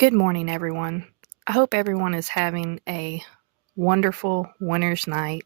Good morning, everyone. I hope everyone is having a wonderful winter's night.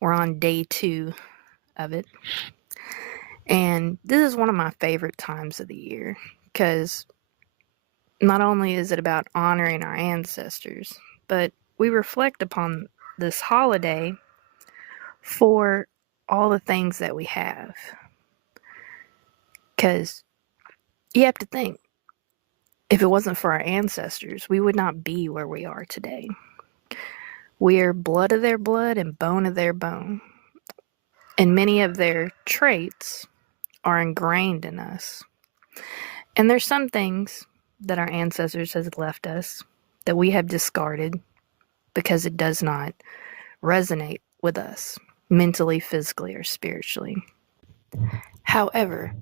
We're on day 2 of it. And this is one of my favorite times of the year because not only is it about honoring our ancestors, but we reflect upon this holiday for all the things that we have. Because you have to think, if it wasn't for our ancestors, we would not be where we are today. We are blood of their blood and bone of their bone. And many of their traits are ingrained in us. And there's some things that our ancestors have left us that we have discarded because it does not resonate with us mentally, physically, or spiritually. However,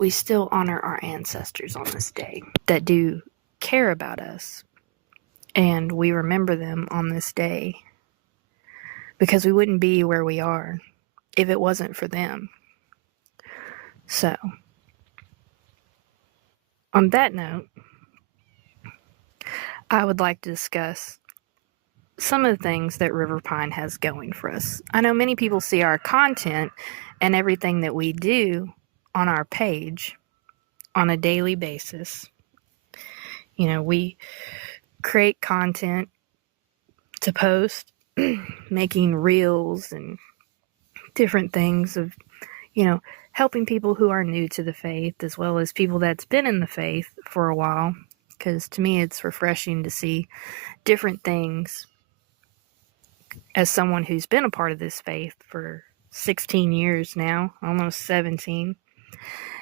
we still honor our ancestors on this day that do care about us, and we remember them on this day because we wouldn't be where we are if it wasn't for them. So, on that note, I would like to discuss some of the things that River Pine has going for us. I know many people see our content and everything that we do on our page on a daily basis. We create content to post, making reels and different things of, helping people who are new to the faith as well as people that's been in the faith for a while. Because to me, it's refreshing to see different things as someone who's been a part of this faith for 16 years now, almost 17,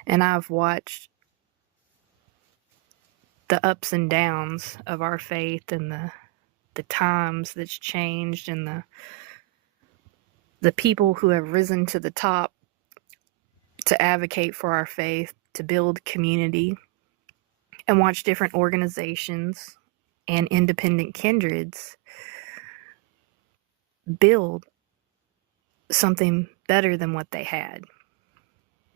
and I've watched the ups and downs of our faith and the times that's changed and the people who have risen to the top to advocate for our faith, to build community, and watch different organizations and independent kindreds build something better than what they had.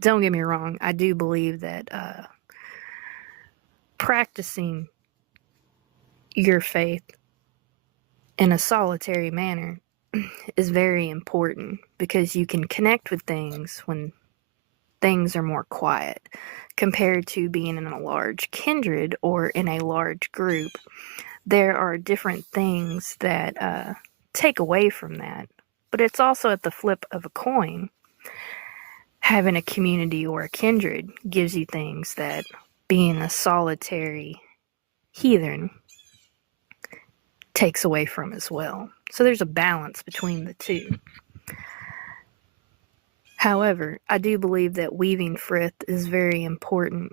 Don't get me wrong, I do believe that practicing your faith in a solitary manner is very important because you can connect with things when things are more quiet compared to being in a large kindred or in a large group. There are different things that take away from that, but it's also at the flip of a coin. Having a community or a kindred gives you things that being a solitary heathen takes away from as well. So there's a balance between the two. However, I do believe that weaving frith is very important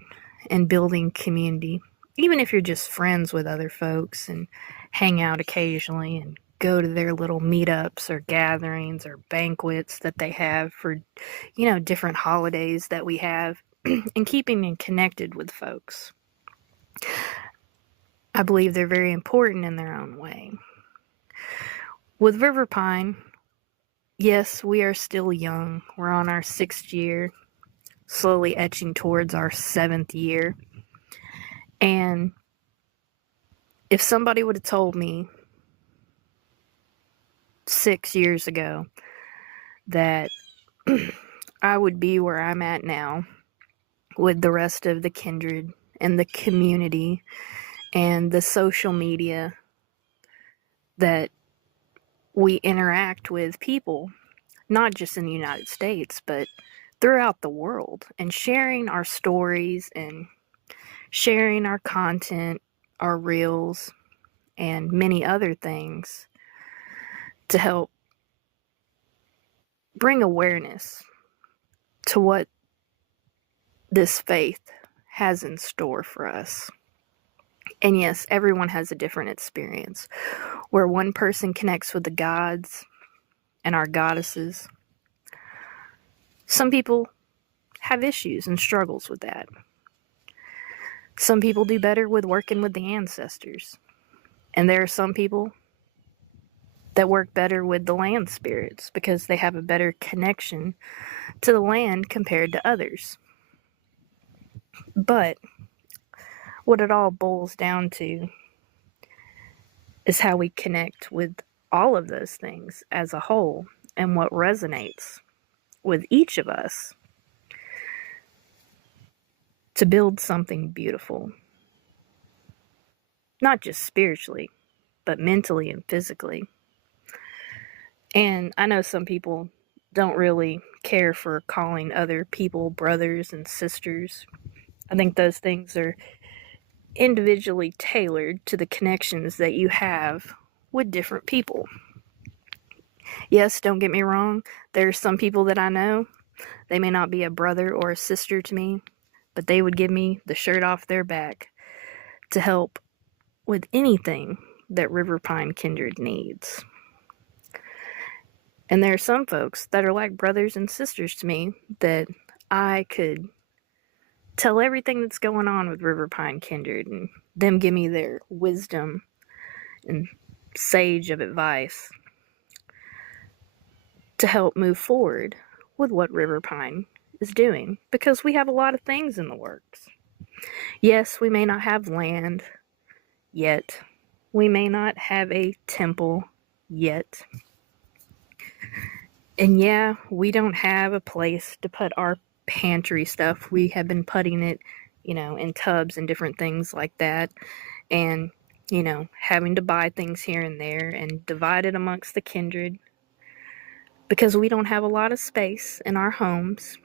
in building community, even if you're just friends with other folks and hang out occasionally and go to their little meetups or gatherings or banquets that they have for, different holidays that we have, and keeping them connected with folks. I believe they're very important in their own way. With River Pine, yes, we are still young. We're on our 6th year, slowly etching towards our 7th year. And if somebody would have told me 6 years ago that I would be where I'm at now with the rest of the kindred and the community and the social media that we interact with people, not just in the United States, but throughout the world, and sharing our stories and sharing our content, our reels, and many other things to help bring awareness to what this faith has in store for us. And yes, everyone has a different experience, where one person connects with the gods and our goddesses. Some people have issues and struggles with that. Some people do better with working with the ancestors. And there are some people that work better with the land spirits because they have a better connection to the land compared to others. But what it all boils down to is how we connect with all of those things as a whole and what resonates with each of us to build something beautiful. Not just spiritually, but mentally and physically. And I know some people don't really care for calling other people brothers and sisters. I think those things are individually tailored to the connections that you have with different people. Yes, don't get me wrong, there are some people that I know, they may not be a brother or a sister to me, but they would give me the shirt off their back to help with anything that River Pine Kindred needs. And there are some folks that are like brothers and sisters to me that I could tell everything that's going on with River Pine Kindred and them give me their wisdom and sage of advice to help move forward with what River Pine is doing, because we have a lot of things in the works. Yes, we may not have land yet. We may not have a temple yet. And yeah, we don't have a place to put our pantry stuff. We have been putting it, in tubs and different things like that. And, having to buy things here and there and divide it amongst the kindred because we don't have a lot of space in our homes.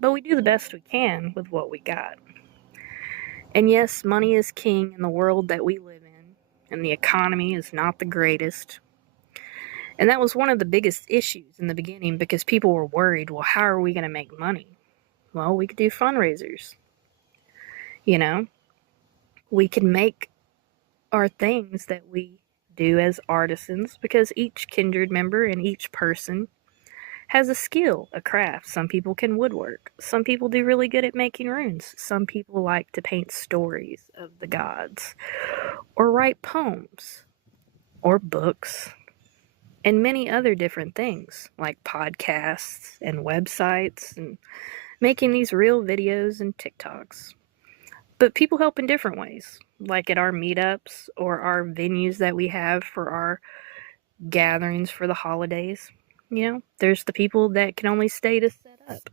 But we do the best we can with what we got. And yes, money is king in the world that we live in, and the economy is not the greatest. And that was one of the biggest issues in the beginning because people were worried, well, how are we going to make money? Well, we could do fundraisers. We can make our things that we do as artisans because each kindred member and each person has a skill, a craft. Some people can woodwork. Some people do really good at making runes. Some people like to paint stories of the gods or write poems or books and many other different things like podcasts and websites and making these real videos and TikToks. But people help in different ways, like at our meetups or our venues that we have for our gatherings for the holidays. There's the people that can only stay to set up.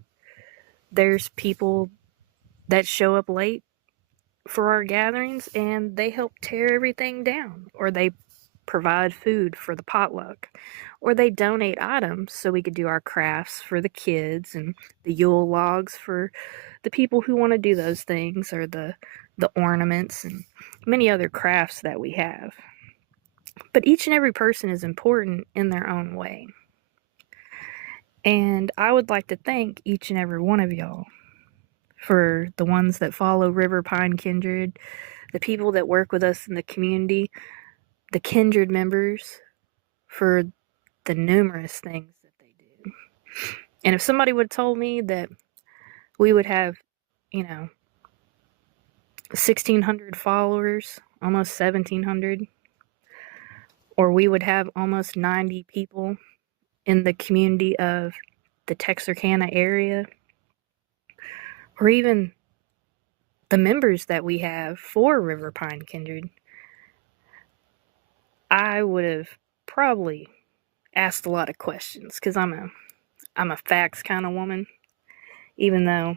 There's people that show up late for our gatherings and they help tear everything down, or they provide food for the potluck, or they donate items so we could do our crafts for the kids and the Yule logs for the people who want to do those things, or the ornaments and many other crafts that we have. But each and every person is important in their own way. And I would like to thank each and every one of y'all, for the ones that follow River Pine Kindred, the people that work with us in the community, the kindred members, for the numerous things that they do. And if somebody would have told me that we would have, 1,600 followers, almost 1,700, or we would have almost 90 people in the community of the Texarkana area, or even the members that we have for River Pine Kindred, I would have probably asked a lot of questions because I'm a facts kind of woman, even though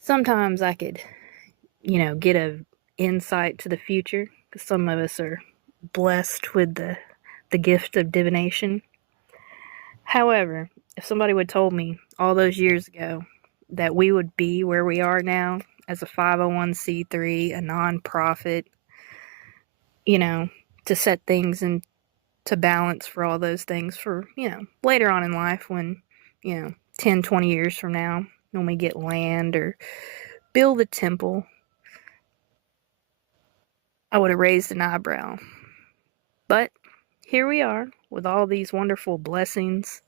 sometimes I could, get a insight to the future, because some of us are blessed with the gift of divination. However, if somebody would have told me all those years ago that we would be where we are now as a 501c3, a non-profit, to set things into balance for all those things for, later on in life when, 10, 20 years from now, when we get land or build a temple, I would have raised an eyebrow. But here we are with all these wonderful blessings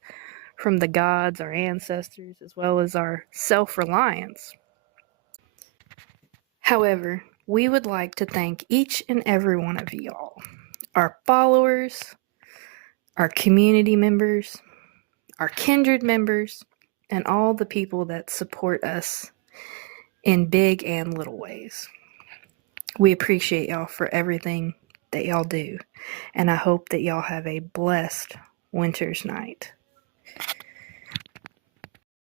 from the gods, our ancestors, as well as our self-reliance. However, we would like to thank each and every one of y'all, our followers, our community members, our kindred members, and all the people that support us in big and little ways. We appreciate y'all for everything that y'all do, and I hope that y'all have a blessed winter's night.